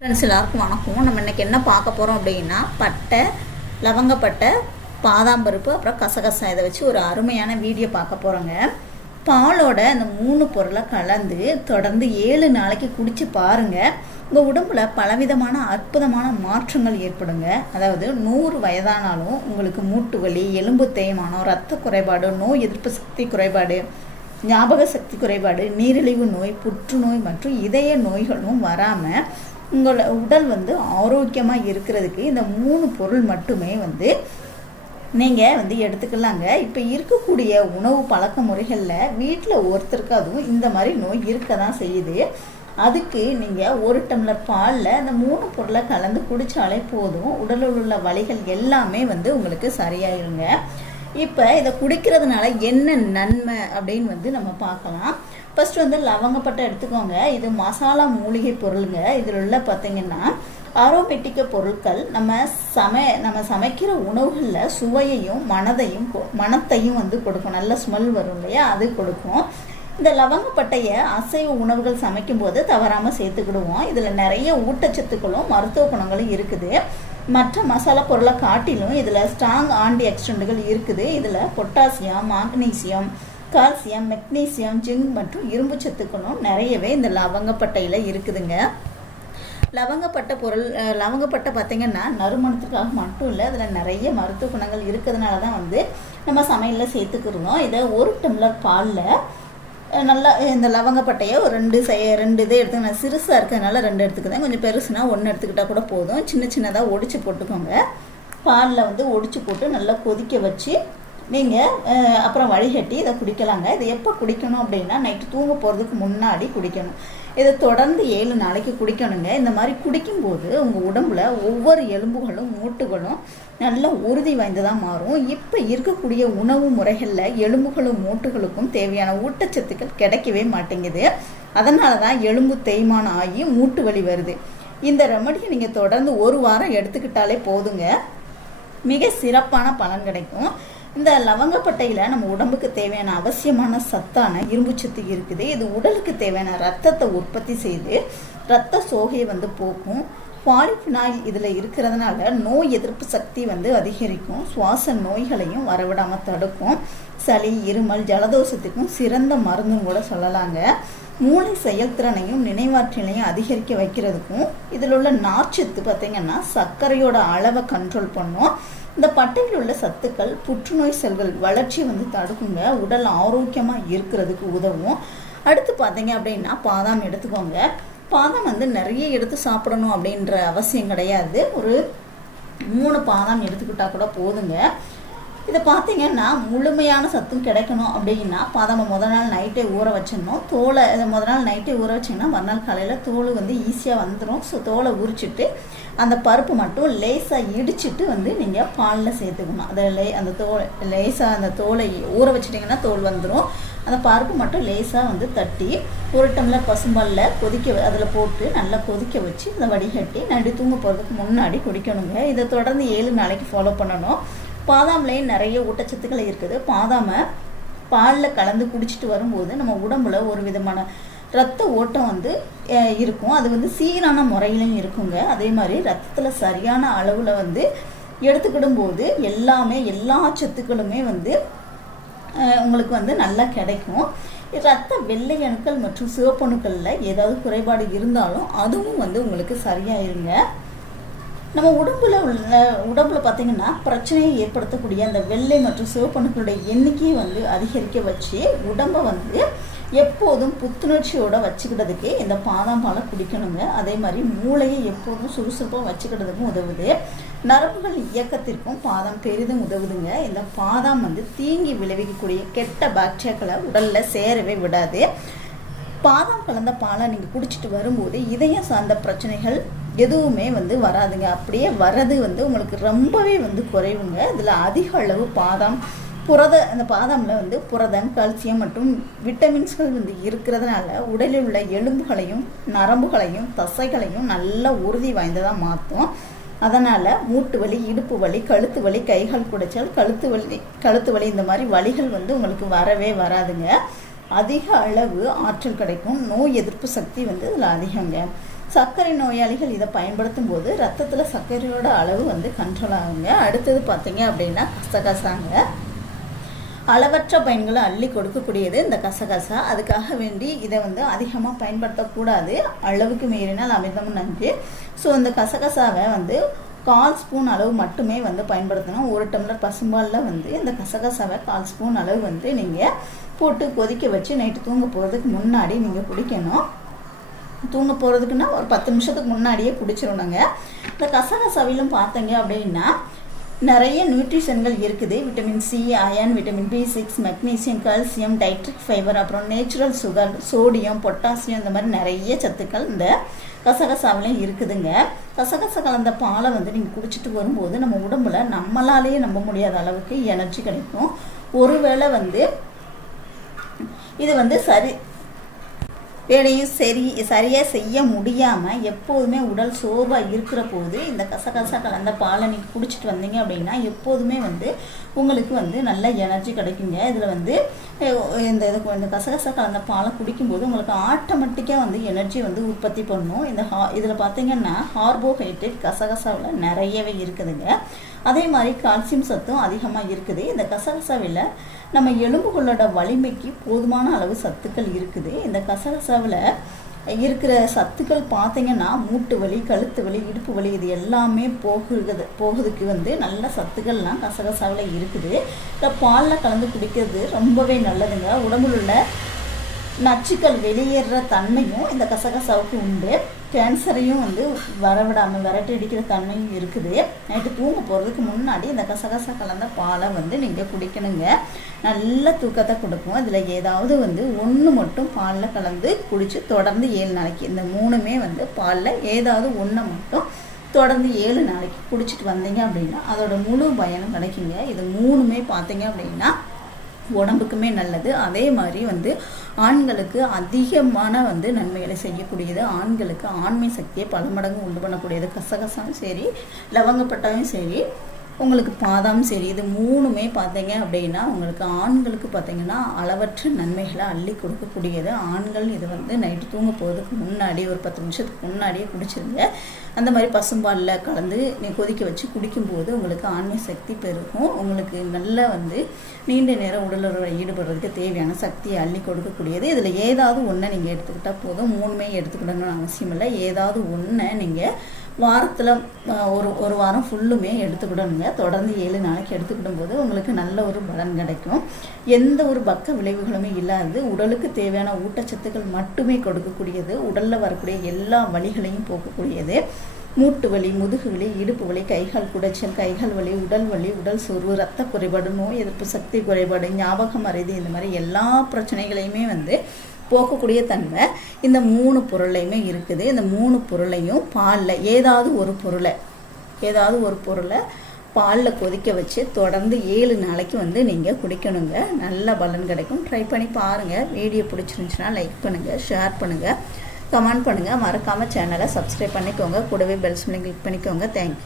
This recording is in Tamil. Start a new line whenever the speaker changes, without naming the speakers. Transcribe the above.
ஃப்ரெண்ட்ஸ் எல்லாருக்கும் வணக்கம். நம்ம இன்றைக்கி என்ன பார்க்க போகிறோம் அப்படின்னா பட்டை லவங்கப்பட்டை பாதாம் பருப்பு அப்புறம் கசகசா இதை வச்சு ஒரு அருமையான வீடியோ பார்க்க போகிறோங்க பாலோட அந்த மூணு பொருளை கலந்து தொடர்ந்து ஏழு நாளைக்கு குடித்து பாருங்க. உங்கள் உடம்புல பலவிதமான அற்புதமான மாற்றங்கள் ஏற்படுங்க. அதாவது நூறு வயதானாலும் உங்களுக்கு மூட்டு வலி எலும்பு தேய்மானம் ரத்த குறைபாடு நோய் எதிர்ப்பு சக்தி குறைபாடு ஞாபக சக்தி குறைபாடு நீரிழிவு நோய் புற்றுநோய் மற்றும் இதய நோய்களும் வராமல் உங்களோட உடல் வந்து ஆரோக்கியமாக இருக்கிறதுக்கு இந்த மூணு பொருள் மட்டுமே வந்து நீங்கள் வந்து எடுத்துக்கலாங்க. இப்போ இருக்கக்கூடிய உணவு பழக்க முறைகளில் வீட்டில் ஒருத்தருக்கு அதுவும் இந்த மாதிரி நோய் இருக்க தான் செய்யுது. அதுக்கு நீங்கள் ஒரு டம்ளர் பாலில் இந்த மூணு பொருளை கலந்து குடித்தாலே போதும். உடலில் உள்ள வலிகள் எல்லாமே வந்து உங்களுக்கு சரியாயிருங்க. இப்போ இதை குடிக்கிறதுனால என்ன நன்மை அப்படின்னு வந்து நம்ம பார்க்கலாம். ஃபஸ்ட்டு வந்து லவங்கப்பட்டை எடுத்துக்கோங்க. இது மசாலா மூலிகை பொருளுங்க. இதில் உள்ள பார்த்தீங்கன்னா ஆரோமேட்டிக்க பொருட்கள் நம்ம சமை நம்ம சமைக்கிற உணவுகளில் சுவையையும் மனதையும் கொ- வந்து கொடுக்கும். நல்ல ஸ்மெல் வரும் இல்லையா? அது கொடுக்கும். இந்த லவங்கப்பட்டையை அசைவ உணவுகள் சமைக்கும்போது தவறாமல் சேர்த்துக்கிடுவோம். இதில் நிறைய ஊட்டச்சத்துக்களும் மருத்துவ குணங்களும் இருக்குது. மற்ற மசாலா பொருளை காட்டிலும் இதில் ஸ்ட்ராங் ஆண்டி ஆக்சிடென்ட்கள் இருக்குது. இதில் potassium magnesium calcium magnesium zinc மற்றும் இரும்பு சத்துக்களும் நிறையவே இந்த லவங்கப்பட்டையில் இருக்குதுங்க. லவங்கப்பட்ட பொருள் லவங்கப்பட்டை பார்த்தீங்கன்னா நறுமணத்துக்காக மட்டும் இல்லை அதில் நிறைய மருத்துவ குணங்கள் இருக்கிறதுனால தான் வந்து நம்ம சமையலில் சேர்த்துக்கிறோம். இதை ஒரு டம்ளர் பாலில் நல்லா இந்த லவங்கப்பட்டையை ஒரு ரெண்டு செய ரெண்டு இதை எடுத்து நான் சிறுசாக இருக்கிறதுனால ரெண்டு எடுத்துக்கிறேன் கொஞ்சம் பெருசுனா ஒன்று எடுத்துக்கிட்டால் கூட போதும். சின்ன சின்னதாக ஒடிச்சு போட்டுக்கோங்க. பாலில் வந்து ஒடிச்சு போட்டு நல்லா கொதிக்க வச்சு நீங்கள் அப்புறம் வடிகட்டி இதை குடிக்கலாங்க. இதை எப்போ குடிக்கணும் அப்படின்னா நைட்டு தூங்க போகிறதுக்கு முன்னாடி குடிக்கணும். இதை தொடர்ந்து ஏழு நாளைக்கு குடிக்கணுங்க. இந்த மாதிரி குடிக்கும்போது உங்கள் உடம்புல ஒவ்வொரு எலும்புகளும் மூட்டுகளும் நல்ல உறுதி வாய்ந்ததாக மாறும். இப்போ இருக்கக்கூடிய உணவு முறைகளில் எலும்புகளும் மூட்டுகளுக்கும் தேவையான ஊட்டச்சத்துக்கள் கிடைக்கவே மாட்டேங்குது. அதனால தான் எலும்பு தேய்மானம் ஆகி மூட்டு வலி வருது. இந்த ரெமடியை நீங்கள் தொடர்ந்து ஒரு வாரம் எடுத்துக்கிட்டாலே போதுங்க. மிக சிறப்பான பலன் கிடைக்கும். இந்த லவங்கப்பட்டையில் நம்ம உடம்புக்கு தேவையான அவசியமான சத்தான இரும்பு சத்து இருக்குது. இது உடலுக்கு தேவையான ரத்தத்தை உற்பத்தி செய்து ரத்த சோகையை வந்து போக்கும். பாலிஃபினாயில் இதில் இருக்கிறதுனால நோய் எதிர்ப்பு சக்தி வந்து அதிகரிக்கும். சுவாச நோய்களையும் வரவிடாமல் தடுக்கும். சளி இருமல் ஜலதோஷத்துக்கும் சிறந்த மருந்துன்னு கூட சொல்லலாங்க. மூளை செயல்திறனையும் நினைவாற்றலையும் அதிகரிக்க வைக்கிறதுக்கும் இதில் உள்ள நார்ச்சத்து பார்த்திங்கன்னா சர்க்கரையோட அளவை கண்ட்ரோல் பண்ணும். இந்த பட்டையில் உள்ள சத்துக்கள் புற்றுநோய் செல்கள் வளர்ச்சி வந்து தடுக்குங்க. உடல் ஆரோக்கியமாக இருக்கிறதுக்கு உதவும். அடுத்து பார்த்தீங்க அப்படின்னா பாதாம் எடுத்துக்கோங்க. பாதாம் வந்து நிறைய எடுத்து சாப்பிடணும் அப்படின்ற அவசியம் கிடையாது. ஒரு மூணு பாதாம் எடுத்துக்கிட்டால் கூட போதுங்க. இதை பார்த்தீங்கன்னா முழுமையான சத்தும் கிடைக்கணும் அப்படின்னா பாதாமை முத நாள் நைட்டே ஊற வச்சிடணும். தோலை முத நாள் நைட்டே ஊற வச்சிங்கன்னா மறுநாள் காலையில் தோல் வந்து ஈஸியாக வந்துடும் ஸோ தோலை உரிச்சிட்டு அந்த பருப்பு மட்டும் லேசாக இடிச்சிட்டு வந்து நீங்கள் பாலில் சேர்த்துக்கணும். அதை லே அந்த தோல் லேசாக அந்த தோலை ஊற வச்சிட்டிங்கன்னா தோல் வந்துடும் அந்த பருப்பு மட்டும் லேசாக வந்து தட்டி ஒரு டம்ளர் பசும்பாலில் கொதிக்க அதில் போட்டு நல்லா கொதிக்க வச்சு அதை வடிகட்டி நடு தூங்க போகிறதுக்கு முன்னாடி குடிக்கணுங்க. இதை தொடர்ந்து ஏழு நாளைக்கு ஃபாலோ பண்ணணும். பாதாம்லேயும் நிறைய ஊட்டச்சத்துக்கள் இருக்குது. பாதாமை பாலில் கலந்து குடிச்சிட்டு வரும்போது நம்ம உடம்புல ஒரு விதமான ரத்த ஓட்டம் வந்து இருக்கும். அது வந்து சீரான முறையிலும் இருக்குங்க. அதே மாதிரி ரத்தத்தில் சரியான அளவில் வந்து எடுத்துக்கிடும் போது எல்லாமே எல்லா சத்துக்களுமே வந்து உங்களுக்கு வந்து நல்லா கிடைக்கும். ரத்த வெள்ளை அணுக்கள் மற்றும் சிவப்பணுக்களில் ஏதாவது குறைபாடு இருந்தாலும் அதுவும் வந்து உங்களுக்கு சரியாயிருங்க. நம்ம உடம்புல உள்ள உடம்புல பார்த்தீங்கன்னா பிரச்சனையை ஏற்படுத்தக்கூடிய அந்த வெள்ளை மற்றும் சிவப்பணுக்களுடைய எண்ணிக்கையை வந்து அதிகரிக்க வச்சு உடம்பை வந்து எப்போதும் புத்துணர்ச்சியோட வச்சுக்கிட்டதுக்கு இந்த பாதாம் பாலை குடிக்கணுங்க. அதே மாதிரி மூளையை எப்போதும் சுறுசுறுப்பாக வச்சுக்கிட்டதுக்கும் உதவுது. நரம்புகள் இயக்கத்திற்கும் பாதாம் பெரிதும் உதவுதுங்க. இந்த பாதாம் வந்து தீங்கி விளைவிக்கக்கூடிய கெட்ட பாக்டீரியாக்களை உடலில் சேரவே விடாது. பாதாம் கலந்த பாலை நீங்கள் குடிச்சிட்டு வரும்போது இதயம் சார்ந்த பிரச்சனைகள் எதுவுமே வந்து வராதுங்க. அப்படியே வர்றது வந்து உங்களுக்கு ரொம்பவே வந்து குறைவுங்க. இதில் அதிக அளவு பாதாம் புரத அந்த பாதாமில் வந்து புரதம் கால்சியம் மற்றும் விட்டமின்ஸ்கள் வந்து இருக்கிறதுனால உடலில் உள்ள எலும்புகளையும் நரம்புகளையும் தசைகளையும் நல்ல உறுதி வாய்ந்ததாக மாற்றும் அதனால் மூட்டு வலி இடுப்பு வலி கழுத்து வலி கைகள் குடைச்சல் கழுத்து வலி கழுத்து வலி இந்த மாதிரி வலிகள் வந்து உங்களுக்கு வரவே வராதுங்க. அதிக அளவு ஆற்றல் கிடைக்கும். நோய் எதிர்ப்பு சக்தி வந்து இதில் அதிகங்க. சர்க்கரை நோயாளிகள் இதை பயன்படுத்தும் போது ரத்தத்தில் சர்க்கரையோட அளவு வந்து கண்ட்ரோல் ஆகுங்க. அடுத்தது பார்த்தீங்க அப்படின்னா கசகசாங்க. அளவற்ற பயன்களை அள்ளி கொடுக்கக்கூடியது இந்த கசகசா. அதுக்காக வேண்டி இதை வந்து அதிகமாக பயன்படுத்தக்கூடாது. அளவுக்கு மீறினால் அமிர்தமும் நன்றி ஸோ இந்த கசகசாவை வந்து கால் ஸ்பூன் அளவு மட்டுமே வந்து பயன்படுத்தணும். ஒரு டம்ளர் பசும்பாலில் வந்து இந்த கசகசாவை கால் ஸ்பூன் அளவு வந்து நீங்கள் போட்டு கொதிக்க வச்சு நைட்டு தூங்க போகிறதுக்கு முன்னாடி நீங்கள் குடிக்கணும். தூங்க போகிறதுக்குன்னா ஒரு பத்து நிமிஷத்துக்கு முன்னாடியே குடிச்சிடணுங்க இந்த கசகசாவிலும் பார்த்தீங்க அப்படின்னா நிறைய நியூட்ரிஷன்கள் இருக்குது. Vitamin C iron vitamin B six magnesium calcium dietary fibre அப்புறம் நேச்சுரல் சுகர் சோடியம் பொட்டாசியம் இந்த மாதிரி நிறைய சத்துக்கள் இந்த கசகசாவிலையும் இருக்குதுங்க. கசகச கலந்த பாலை வந்து நீங்கள் குடிச்சிட்டு வரும்போது நம்ம உடம்புல நம்மளாலேயே நம்ப முடியாத அளவுக்கு எனர்ஜி கிடைக்கும். ஒருவேளை வந்து இது வந்து சரி வேலையும் சரி சரியாக செய்ய முடியாமல் எப்போதுமே உடல் சோர்வாக இருக்கிற போது இந்த கசகசா கலந்த பாலை நீங்கள் குடிச்சிட்டு வந்தீங்க அப்படின்னா எப்போதுமே வந்து உங்களுக்கு வந்து நல்ல எனர்ஜி கிடைக்குங்க. இதில் வந்து இந்த இதுக்கு இந்த கசகசா கலந்த பாலை குடிக்கும்போது உங்களுக்கு ஆட்டோமேட்டிக்காக வந்து எனர்ஜி வந்து உற்பத்தி பண்ணும். இந்த ஹா இதில் பார்த்தீங்கன்னா ஹார்போஹைட்ரேட் கசகசாவில் நிறையவே இருக்குதுங்க. அதே மாதிரி கால்சியம் சத்தும் அதிகமாக இருக்குது. இந்த கசகசாவில் நம்ம எலும்புகளோட வலிமைக்கு போதுமான அளவு சத்துக்கள் இருக்குது. இந்த கசகசாவில் இருக்கிற சத்துக்கள் பார்த்தீங்கன்னா மூட்டு வலி கழுத்து வலி இடுப்பு வலி இது எல்லாமே போகுது போகுதுக்கு வந்து நல்ல சத்துக்கள்லாம் கசகசாவில் இருக்குது. இந்த பாலில் கலந்து குடிக்கிறது ரொம்பவே நல்லதுங்க. உடம்புல உள்ள நச்சுக்கள் வெளியேற தன்மையும் இந்த கசகசாவுக்கு உண்டு. கேன்சரையும் வந்து வரவிடாமல் விரட்டி அடிக்கிற தன்மையும் இருக்குது. நைட்டு தூங்க போகிறதுக்கு முன்னாடி இந்த கசகசா கலந்த பாலை வந்து நீங்கள் குடிக்கணுங்க. நல்ல தூக்கத்தை கொடுக்கும். இதில் ஏதாவது வந்து ஒன்று மட்டும் பாலில் கலந்து குடித்து தொடர்ந்து ஏழு நாளைக்கு இந்த மூணுமே வந்து பாலில் ஏதாவது ஒன்று மட்டும் தொடர்ந்து ஏழு நாளைக்கு குடிச்சிட்டு வந்தீங்க அப்படின்னா அதோட முழு பயனும் கிடைக்குங்க. இது மூணுமே பார்த்தீங்க அப்படின்னா உடம்புக்குமே நல்லது. அதே மாதிரி வந்து ஆண்களுக்கு அதிகமான வந்து நன்மைகளை செய்யக்கூடியது. ஆண்களுக்கு ஆண்மை சக்தியை பல மடங்கு உண்டு பண்ணக்கூடியது. கசகசாவும் சரி லவங்கப்பட்டாவும் சரி உங்களுக்கு பாதாம் சரி இது மூணுமே பார்த்தீங்க அப்படின்னா உங்களுக்கு ஆண்களுக்கு பார்த்தீங்கன்னா அளவற்ற நன்மைகளை அள்ளி கொடுக்கக்கூடியது. ஆண்கள் இது வந்து நைட்டு தூங்க போகிறதுக்கு முன்னாடி ஒரு பத்து நிமிஷத்துக்கு முன்னாடியே குடிச்சிருங்க. அந்த மாதிரி பசும்பாலில் கலந்து நீ கொதிக்க வச்சு குடிக்கும்போது உங்களுக்கு ஆண்மை சக்தி பெருகும். உங்களுக்கு நல்லா வந்து நீண்ட நேரம் உடலுறவை ஈடுபடுறதுக்கு தேவையான சக்தியை அள்ளி கொடுக்கக்கூடியது. இதில் ஏதாவது ஒன்றை நீங்கள் எடுத்துக்கிட்டால் போதும். மூணுமே எடுத்துக்கிடணும்னு அவசியம் இல்லை. ஏதாவது ஒன்றை நீங்கள் வாரத்தில் ஒரு ஒரு வாரம் ஃபுல்லுமே எடுத்துக்கிடணுங்க. தொடர்ந்து ஏழு நாளைக்கு எடுத்துக்கிடும் போது உங்களுக்கு நல்ல ஒரு பலன் கிடைக்கும். எந்த ஒரு பக்க விளைவுகளுமே இல்லாது உடலுக்கு தேவையான ஊட்டச்சத்துக்கள் மட்டுமே கொடுக்கக்கூடியது உடலில் வரக்கூடிய எல்லா வழிகளையும் போக்கக்கூடியது. மூட்டு வலி முதுகு வலி இடுப்பு வலி கைகால் குடைச்சல் கைகால் வலி உடல் வலி உடல் சோர்வு ரத்த குறைபாடு நோய் எதிர்ப்பு சக்தி குறைபாடு ஞாபகம் அறிது இந்த மாதிரி எல்லா பிரச்சனைகளையுமே வந்து போக்கக்கூடிய தன்மை இந்த மூணு பொருளையுமே இருக்குது. இந்த மூணு பொருளையும் பாலில் ஏதாவது ஒரு பொருளை ஏதாவது ஒரு பொருளை பாலில் கொதிக்க வச்சு தொடர்ந்து ஏழு நாளைக்கு வந்து நீங்கள் குடிக்கணுங்க. நல்ல பலன் கிடைக்கும். ட்ரை பண்ணி பாருங்கள் வீடியோ பிடிச்சிருந்துச்சுன்னா லைக் பண்ணுங்கள் ஷேர் பண்ணுங்கள் கமெண்ட் பண்ணுங்கள் மறக்காமல் சேனலை சப்ஸ்கிரைப் பண்ணிக்கோங்க. கூடவே பெல்ஸ் பண்ணி கிளிக் பண்ணிக்கோங்க. தேங்க்யூ